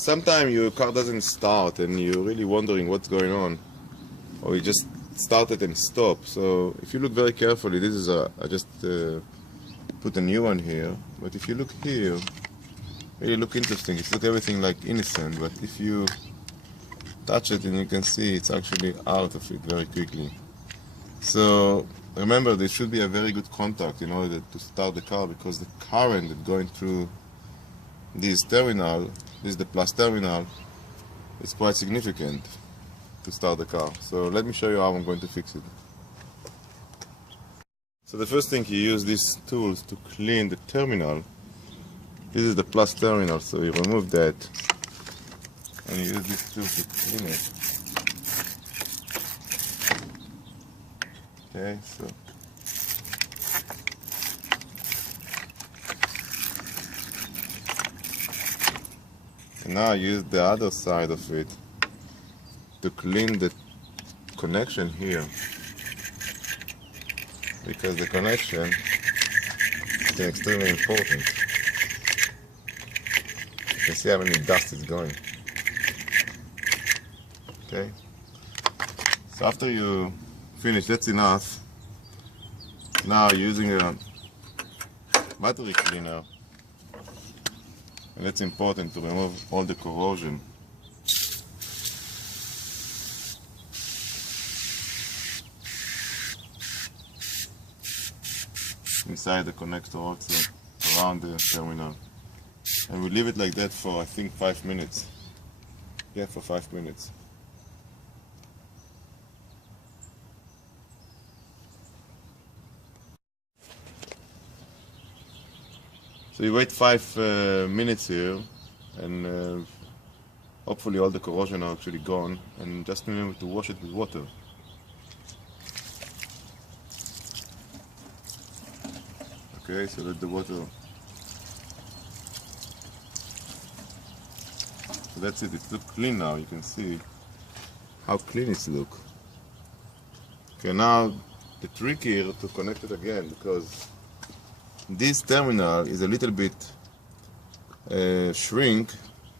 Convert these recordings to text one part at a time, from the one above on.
sometimes your car doesn't start and you're really wondering what's going on, or you just started and stopped. So if you look very carefully, this is I just put a new one here, but if you look here, really look interesting. It's not everything like innocent, but if you touch it, and you can see it's actually out of it very quickly. So remember, there should be a very good contact in order to start the car, because the current that's going through this terminal, this is the plus terminal, is quite significant to start the car. So let me show you how I'm going to fix it. So the first thing, you use these tools to clean the terminal. This is the plus terminal, so you remove that and you use this tool to clean it. Okay, so and now I use the other side of it to clean the connection here, because the connection is extremely important. You can see how many dust is going. Okay, so after you finish, that's enough. Now using a battery cleaner, and that's important to remove all the corrosion. Inside the connector, also around the terminal, and we leave it like that for I think 5 minutes. Yeah, for 5 minutes. So you wait 5 minutes here, and hopefully all the corrosion are actually gone, and just remember to wash it with water. Okay, so let the water. So that's it, it looks clean now. You can see how clean it looks. Okay, now the trick here to connect it again, because this terminal is a little bit shrink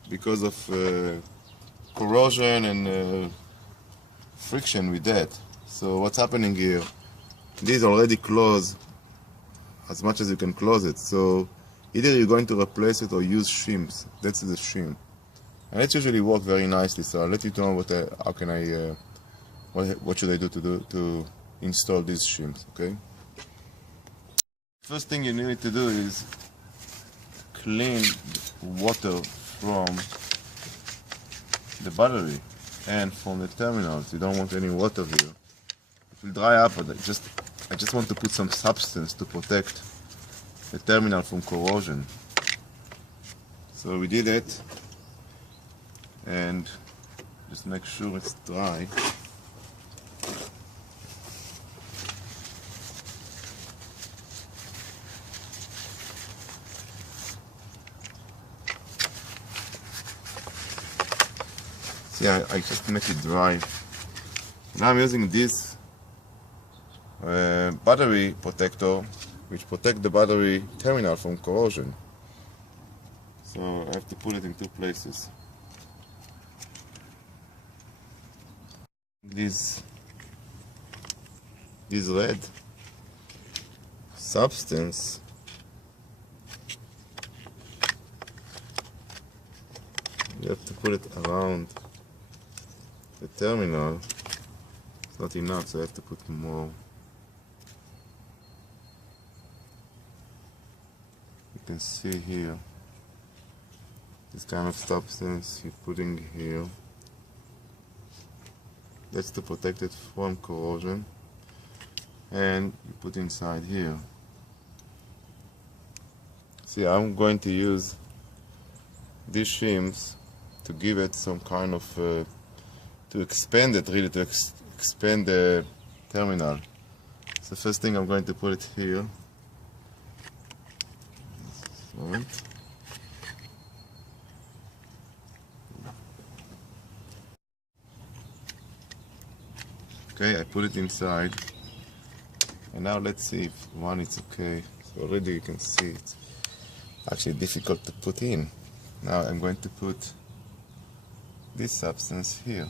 because of corrosion and friction with that. So what's happening here? This is already closed as much as you can close it. So either you're going to replace it or use shims. That's the shim, and it usually works very nicely. So I'll let you know how can I what should I do to install these shims. Okay. First thing you need to do is clean water from the battery and from the terminals. You don't want any water here. It will dry up, but I just want to put some substance to protect the terminal from corrosion. So we did it, and just make sure it's dry. See, I just make it dry. Now I'm using this battery protector, which protect the battery terminal from corrosion. So I have to put it in 2 places. This red substance you have to put it around the terminal. It's not enough, so I have to put more. You can see here this kind of substance you're putting here. That's to protect it from corrosion, and you put inside here. See, I'm going to use these shims to give it some kind of to expand it, really to expand the terminal. So first thing, I'm going to put it here. Right. Okay, I put it inside, and now let's see if it's okay. So already you can see it's actually difficult to put in. Now I'm going to put this substance here.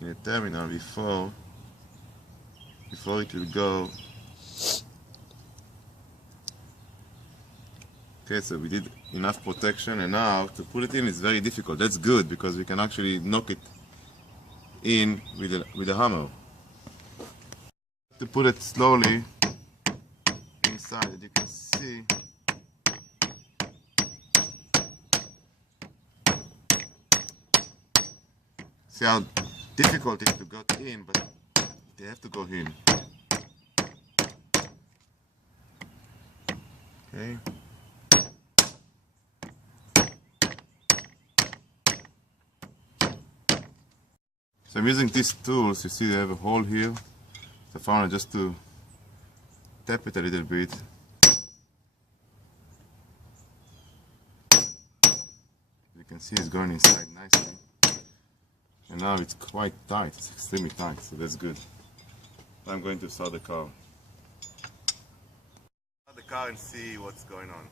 In the terminal before it will go. Okay, so we did enough protection, and now to put it in is very difficult. That's good because we can actually knock it in with a hammer. To put it slowly inside, as you can see. See how difficult it is to get in, but they have to go in. Okay. So I'm using these tools. You see they have a hole here. So I found it just to tap it a little bit. You can see it's going inside nicely. And now it's quite tight, it's extremely tight, so that's good. I'm going to start the car. Start the car and see what's going on.